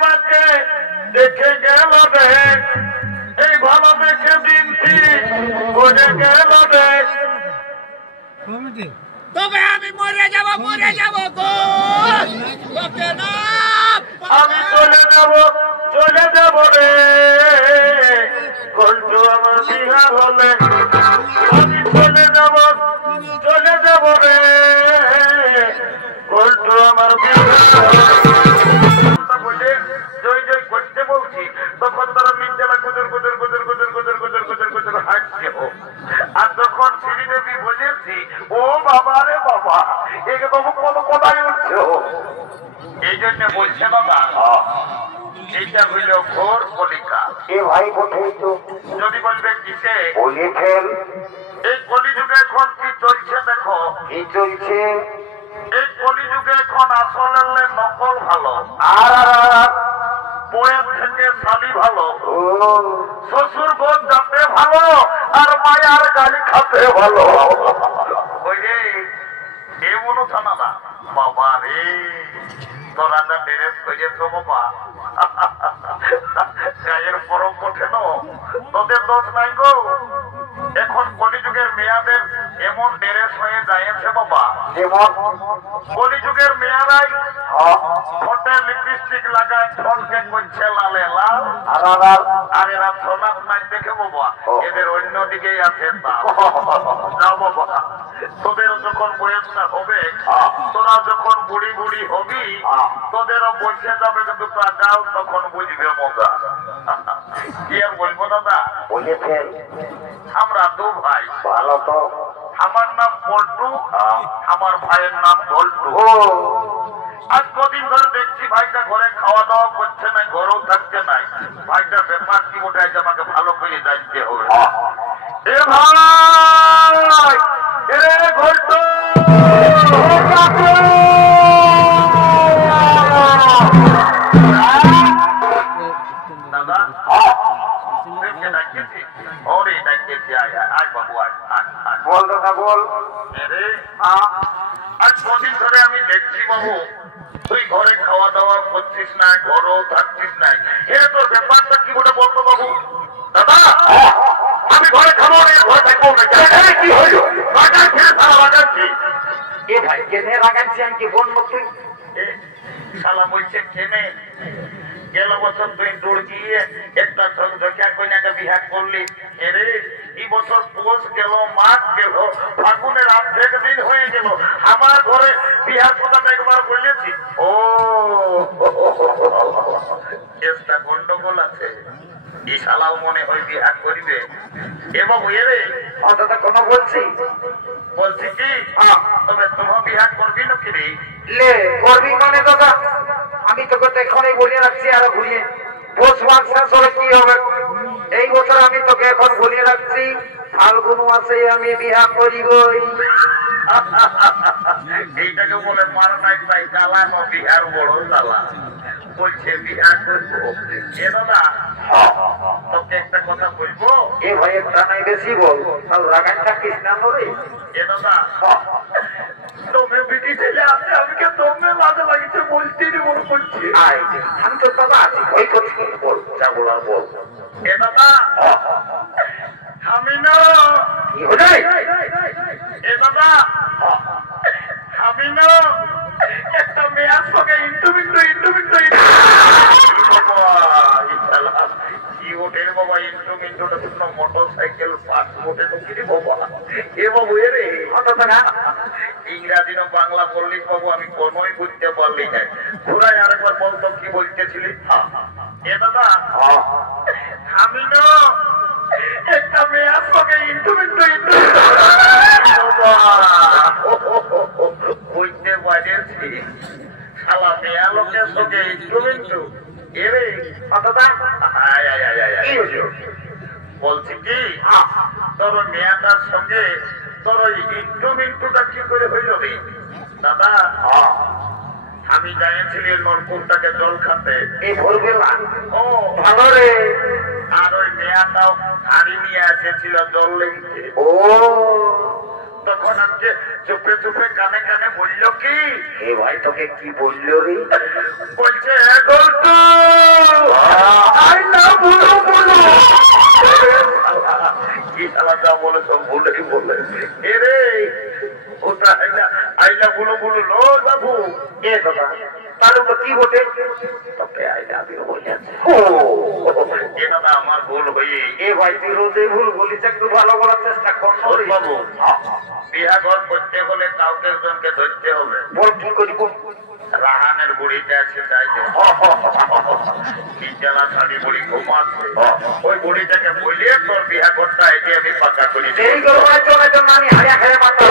আমাকে দেখে গেল রে, এই ভালো দেখে দিনটি করে গেল রে। তবে আমি মরে যাব গো, তোকে না আমি চলে যাব রে, কণ্ঠ আমার বিহা হলে আমি চলে যাব রে, কণ্ঠ আমার বিহা বলে জয় জয় করতে বলছি, তখন তারা মির্জালা গুদর গুদর গুদর গুদর গুদর গুদর গুদর গুদর হাঁটছে। আর যখন শ্রীদেবী বলেছি ও বাবা রে বাবা, একে বাবু কত কোথায় উঠছে, এই জন্য বলছে বাবা এইটা হইল ঘোর কলিকা। এ ভাই কোথায় তো যদি বলবে কিসে বলেছেন, এই কলিযুগে এখন কি চলছে দেখো। কি চলছে? এই কলিযুগে এখন আসলে নকল ভালো, আর বইয়ের থেকে শালি ভালো, ও শ্বশুর বোন যাতে ভালো, আর মায়ার গালি খাতে ভালো। ওই রে এমন থানা না বাবা রে, তোরা যা ড্রেস করেছ বাবা, গায়ের পরম ওঠে না, তোদের দোষ নাই গো। এখন কলিযুগের মেয়াদের এমন ড্রেস হয়ে যাইছে বাবা, যেমন কলিযুগের মেয়ারাই ঠোঁটে লিপস্টিক লাগায়, ঠোঁটকে করছে লালে লাল, আর এরা সোনার নাই দেখে বাবা এদের অন্যদিকেই আছে। যাও বাবা, তোদের যখন বয়সটা হবে, তোরা যখন বুড়ি বুড়ি হবি, তোদেরও বসে যাবে দুটা গাল, তখন বুঝবে মজা। কি আর বলবো দাদা, বলেছেন আমরা দু ভাই, ভালো তো। আমার নাম পল্টু, আমার ভাইয়ের নাম বল্টু। ও আজ কদিন ধরে দেখছি ভাইটা ঘরে খাওয়া দাওয়া করছে না, ঘরেও থাকছে নাই। ভাইটার ব্যাপার কি ওটা আমাকে ভালো করে জানতে হবে। এ ভাই, এ ঘল্টু, দাদা ডাকিয়েছি, ওরে ডাকিয়েছি, আয় আয় বাবু আয় আয়। বল দাদা বল। আজ কদিন ধরে আমি দেখছি বাবু তুই ঘরে খাওয়া দাওয়া করছিস না, ঘরেও থাকছিস নাই, এর তোর ব্যাপারটা কি বলে বলতো বাবু। দাদা আমি ঘরে খাবো না, ঘরে থাকবো না, কি হইল? বাজাচ্ছি সারা বাজাচ্ছি। এ ভাই কেনে লাগাচ্ছি আমি কি বলবো? তুই শালা বলছে কেনে গেল বছর তুই দৌড় গিয়ে একটা ঝকঝকিয়া কন্যাকে বিহা করলি, এরে এই বছর পৌষ গেল, মাঘ গেল, ফাগুনের অর্ধেক দিন হয়ে গেল, আমার ঘরে বিহার কথাটা একবার বলেছি। ও কেসটা গন্ডগোল আছে, এই শালাও মনে হয় বিহা করিবে। এবং এরে দাদা কোনো বলছি বলছি কি, তবে তোমার বিহা করবি না কি রে? লে করবি মানে দাদা আমি তোকে তো এখনই বলে রাখছি, আর ঘুরিয়ে পৌষ মাস শেষ হলে কি হবে? এই বছর আমি তোকে এখন বলে রাখছি, ফাল্গুন মাসে আমি বিহা করিবই। এইটাকে বলে মার নাই পাই কালাম, বিহার বড় জ্বালা। বলছে বিহা করবো। এ দাদা তোকে একটা কথা বলবো। এ ভাই একটা নাই বেশি বল, তাহলে রাগানটা কৃষ্ণা রে। এ দাদা তোমে বিটি ছেলে আছে, আমাকে তোমে মাঝে লাগিয়েছে বলতে মনে করছি। আয় আমি তো দাদা আছি, ওই করছি বল, যা বলার বল। এ দাদা আমি না, কি হলো? এ দাদা আমি না একটা মেয়ার সঙ্গে মোটরসাইকেল পাসপোর্টে ঢুকিনি বাবা। এ বাবু এরে ইংরাজি না বাংলা বললিস বাবু, আমি কোনোই বুঝতে পারলি না। ঘুরাই আরেকবার বলতো কি বলতেছিলি। এ দাদা আমি না একটা মেয়ার সঙ্গে বুঝতে পারছি, শালা মেয়া লোকের সঙ্গে ইন্ট্রোমিন্টু। এরে বলছি কি, তোর মেয়াটার সঙ্গে তোর ওই ইন্ট্রোমিন্টুটা কি করে হইল রে? দাদা আমি যাইছিলি নলকূপটাকে জল খাতে, এই ভোরবেলা ও ভালো রে। আর ওই মেয়াটাও হাড়ি নিয়ে এসেছিল জল লেগেছে। ও তখন আজকে চুপে চুপে কানে কানে বলল কি, এ ভাই তোকে কি বললো রে? বলছে সব বলেই বলে এরে ওটা আইলা বলো বলো লো বাবু এ দাদা তাহলে তো কি বটে তোকে আইলা দিও বলেছে এটা না আমার ভুল হয়ে এ ভাই তুই রোজে ভুল বলিস একটু ভালো বলার চেষ্টা কর ওর বাবু বিয়া ঘর করতে হলে কাউকে একজনকে ধরতে হবে বল কি করি রাহানের বুড়িটা আছে তাই যে তিনজনা শাড়ি বুড়ি ঘুমাচ্ছে ওই বুড়িটাকে বলিয়ে তোর বিয়া করতে এটি আমি পাকা করি এই গরমায় চলে জন্য আমি হায়া খেয়ে মাথা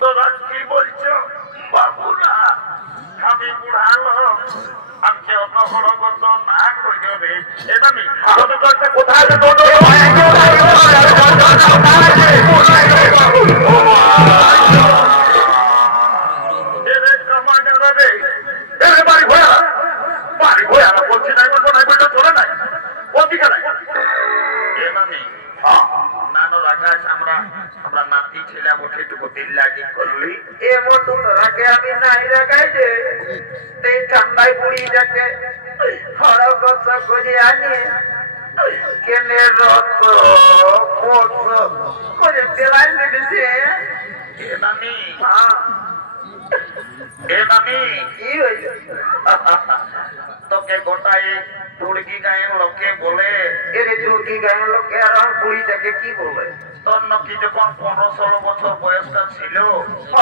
তোরা কি বলছো বাবুরা আমি বুড়ালো আমি অত হরগত না করিও রে এটা আমি কোথায় আমরা নাতি ছেলে উঠেটুকু দিল লাগি করলি এমন তো রাখে আমি নাই রাখাই যে এই ঠান্ডায় বুড়ি যাকে হরগত করে আনি কেনে রথ করে তেলাই মেরেছে এ নানি এ নানি কি হয়েছে তোকে গোটাই তুর্কি গায়ের লোকে বলে এরে তুর্কি গায়ের লোকে আর বুড়িটাকে কি বলে তোর নাকি যখন 15-16 বছর বয়সটা ছিল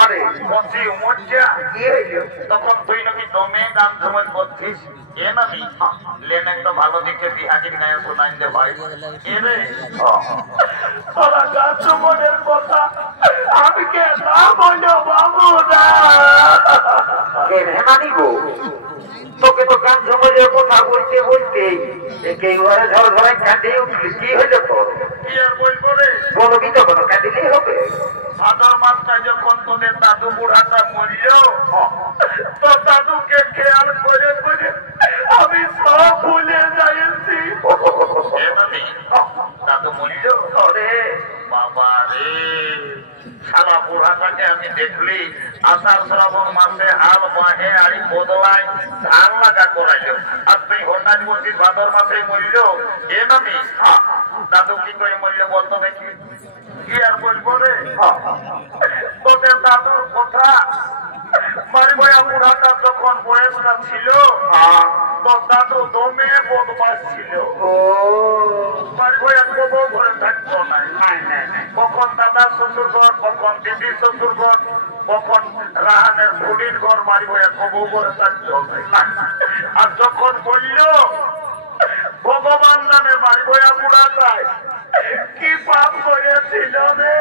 আরে কচি উমরটা কি হইল তখন তুই নাকি দমে গান ধুমের করছিস এ নাকি লেন একটা ভালো দিকে বিহাগির গায়ে শোনাই দে ভাই এ রে তোরা গান ধুমের কথা আমি কে না বলো বাবু না কে হেমানি গো তোকে তো গান সময়ের কথা বলতে বলতে একেবারে ঝড় ঝড়াই কাঁদে উঠলি কি হইল তোর কি আর বলবো রে বলবি তো কোনো কাঁদিলেই হবে ভাদর মাসটা যখন তোদের দাদু বুড়াটা মরল তো দাদুকে খেয়াল করে করে আমি সব ভুলে যাইছি দাদু মরল ওরে বাবা রে সারা বুড়াটাকে আমি দেখলি আষাঢ় শ্রাবণ মাসে হাল বাহে আড়ি বদলায় ধান লাগা করাইল আর তুই হঠাৎ বলছিস ভাদর মাসে মরল এ নামি দাদু কি করে মরল বলতো দেখি কি আর বলবো রে তোদের দাদুর কথা মারি বয়া বুড়াটা যখন বয়সটা ছিল তোর দাদু দমে বদমাস ছিল মারি বয়া কবো ঘরে থাকতো না কখন দাদা শ্বশুর ঘর কখন দিদির শ্বশুর ঘর কখন রাহানের বুড়ির ঘর মারি বয়া কবো ঘরে থাকতো আর যখন বলল ভগবান নামে মারি বয়া বুড়া যায় কি পাপ করেছিল রে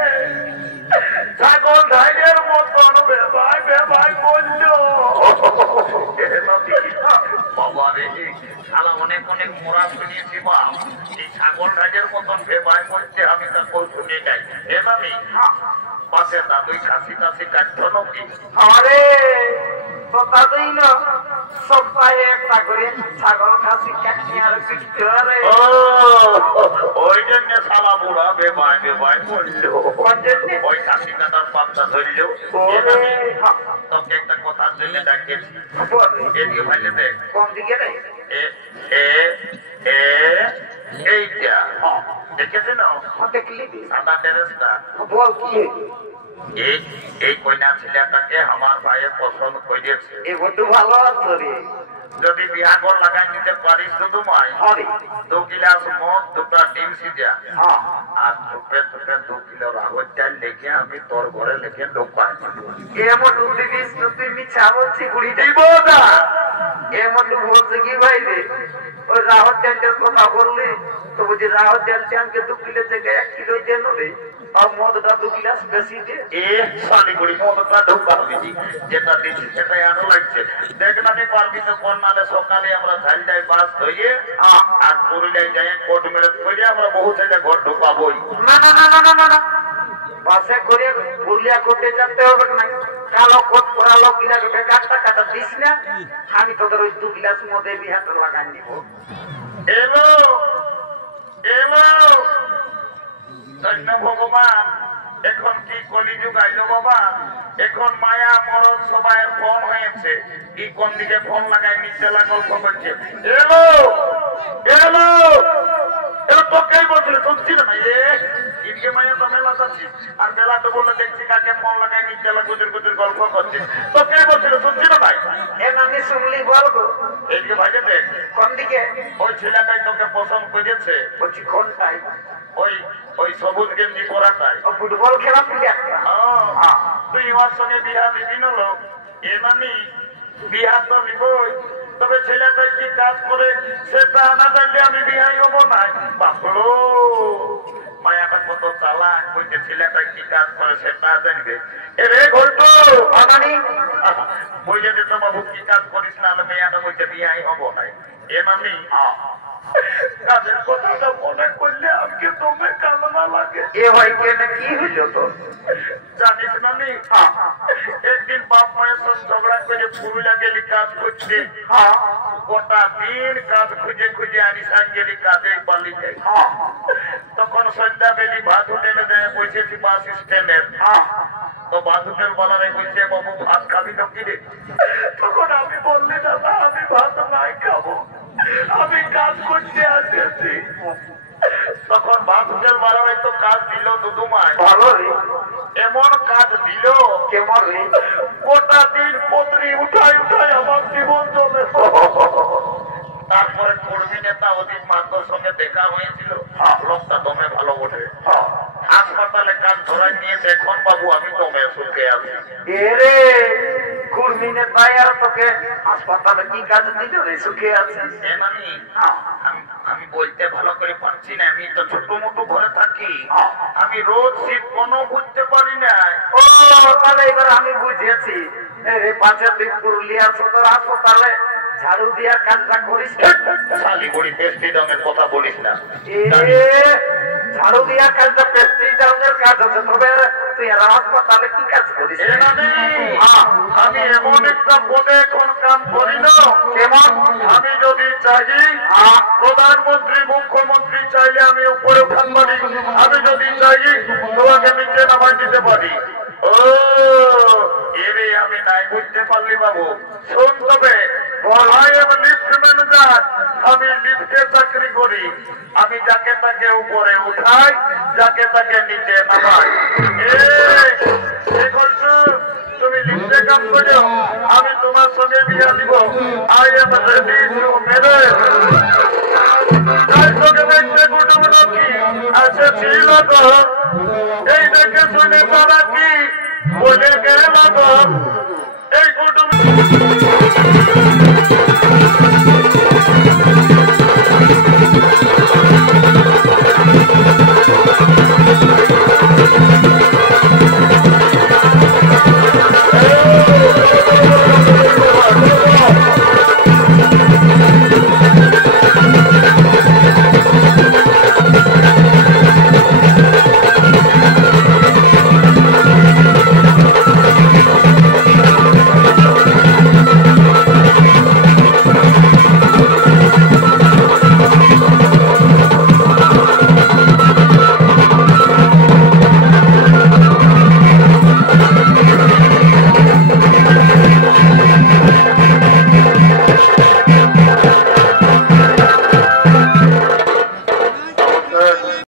ছাগল ধাইয়ের মতন বেবাই বেবাই বলল বাবা রে শালা অনেক অনেক মোড়া শুনিয়েছি বা এই ছাগল ধাইয়ের মতন বেবাই বলছে আমি তা কৌ শুনে যাই এভাবে পাশে দাদুই খাসি টাসি কাটছ নাকি আরে তো দাদুই না সপ্তাহে একটা করে ছাগল খাসি কাটিয়ে আর পিটতে রে ওই জন্য শালা বুড়া বেবাই বেবাই বলল ওই খাসি কাটার পাপটা ধরল তোকে একটা কথার জন্য ডাকিয়েছি এদিকে ভাইলে দেখ কোন দিকে রে এইটা দেখেছে না দেখলি সাদা ড্রেসটা বল কি এই কন্যা ছেলেটাকে আমার ভাইয়ে পছন্দ করেছে এ বন্ধু ভালো আছে রে যদি বিহাগর লাগাই নিতে পারিস তো তোমায় 2 গিলাস মদ 2টা ডিম সিজা আর চুপে চুপে 2 কিলো রাগর চাল লেগে আমি তোর ঘরে লেগে ঢোকাই এমন উদ্দিস তুই মিছা বলছি বুড়ি দিব না এমন বলছে কি ভাই রে ওই রাহত চালের কথা বললি তো বুঝি রাহত চাল চানকে 2 কিলো থেকে 1 কিলো দেন রে আর মদটা 2 গিলাস বেশি দে শালি বুড়ি মদটা ঢোকার দিদি যেটা দিচ্ছি সেটাই আরো লাগছে দেখ না কি পারবি তো কোন নালে সকালে আমরা ঝালটাই বাস ধরিয়ে আর পুরুলিয়ায় যাই কোট মেরে করে আমরা বহু ছেলে ঘর ঢোকাবোই না না না না না না বাসে করে পুরুলিয়া কোটে যেতে হবে না কালো কোট পরা লোক গিলাকে বেকারটা কাটা দিস না আমি তোদের ওই 2 গিলাস মদে বিহাতে লাগাই নিব এলো এলো ধন্য ভগবান এখন কি কলিযুগ আইলো বাবা, এখন মায়া মরদ সবাই ফোন হয়েছে, কি কোন দিকে ফোন লাগাই নিচে গল্প করছে। এলো এলো এলো তোকেই বলছিল, শুনছি না ভাই ইনকে মায়া তো মেলা যাচ্ছি, আর মেলা তো বললে দেখছি কাকে ফোন লাগাই নিচে গুজুর গুজুর গল্প করছে, তোকেই বলছিল, শুনছি না ভাই। আমি শুনলি বলবো এইদিকে ভাইকে দেখ, কোন দিকে? ওই ছেলেটাই তোকে পছন্দ করেছে। বলছি কোনটাই? ওই ওই সবুজ গেঞ্জি পরাটাই। ফুটবল খেলা প্লেয়ার? তুই ওর সঙ্গে বিয়া দিবি না লোক, এ মানে বিয়া তো নিবই, তবে ছেলেটাই কি কাজ করে সেটা না জানলে আমি বিয়াই হবো না। বাপলো মায়াটা কত চালাক, বলছে ছেলেটাই কি কাজ করে সেটা জানবে। এরে ঘটু আমানি বইলে দিত বাবু কি কাজ করিস না, মেয়াটা বলছে বিয়াই হবো না। এ মানে কাজের কথাটা মনে করলে আমাকে তোমার কামনা লাগে। এ ভাই কেন কি হইল তো জানিস না নি, একদিন বাপ মায়ের সঙ্গে ঝগড়া করে পুরুলিয়া গেলি কাজ করতে, গোটা দিন কাজ খুঁজে খুঁজে আনিসান গেলি কাজে পালি যাই। তখন সন্ধ্যা বেলি ভাত হোটেলে দেয় বসেছি বাস স্ট্যান্ডের, তো বাস হোটেল বলারে বলছে বাবু ভাত খাবি না কি রে? তখন আমি বললি দাদা আমি ভাত নাই খাবো, আমি কাজ করতে আসেছি। তখন ভাত হোটেল বাড়াবে তো কাজ দিল দুদুমায়, ভালো রে, এমন কাজ দিল কেমন রে, গোটা দিন পত্নী উঠাই উঠাই আমার জীবন চলে। তারপরে কর্মী নেতা অধিক মাত্র সঙ্গে দেখা হয়েছিল, লোকটা দমে ভালো ওঠে, হাসপাতালে কাজ ধরাই নিয়েছে। এখন বাবু আমি দমে সুখে আছি। এরে কর্মী নেতা আর তোকে হাসপাতালে কি কাজ দিল রে, সুখে আছে? আমি বলতে ভালো করে পারছি না, আমি তো ছোট মোটো ঘরে থাকি, আমি রোজ শীত কোনো বুঝতে পারি না। ও তাহলে এবার আমি বুঝেছি, পাঁচের দিন পুরুলিয়া সদর হাসপাতালে ঝাড়ু দিয়া কাজটা করিস। শালিগুড়ি পেস্টি রঙের কথা বলিস না, ঝাড়ু দিয়া কাজটা পেস্টি রঙের কাজ হচ্ছে, তবে তুই হাসপাতালে কি কাজ করিস? আমি এমন একটা পদে এখন কাম করি না। কেমন? আমি যদি চাই প্রধানমন্ত্রী মুখ্যমন্ত্রী চাইলে আমি উপরে উঠান পারি, আমি যদি চাই তোমাকে নিচে নামাই দিতে পারি। ও এরে আমি নাই বুঝতে পারলি বাবু, শোন তবে লিফট ম্যানেজার, আমি লিফটে চাকরি করি, আমি যাকে তাকে উপরে উঠাই, যাকে তাকে নিচে নামাই। তুমি লিফটে কাম করো, আমি তোমার সঙ্গে বিয়া দিব। I am ready to marriage. তোকে দেখতে গুটুগুলো কি আছে ছিল তো, এই দেখে শুনে তারা কি বলে গেল তো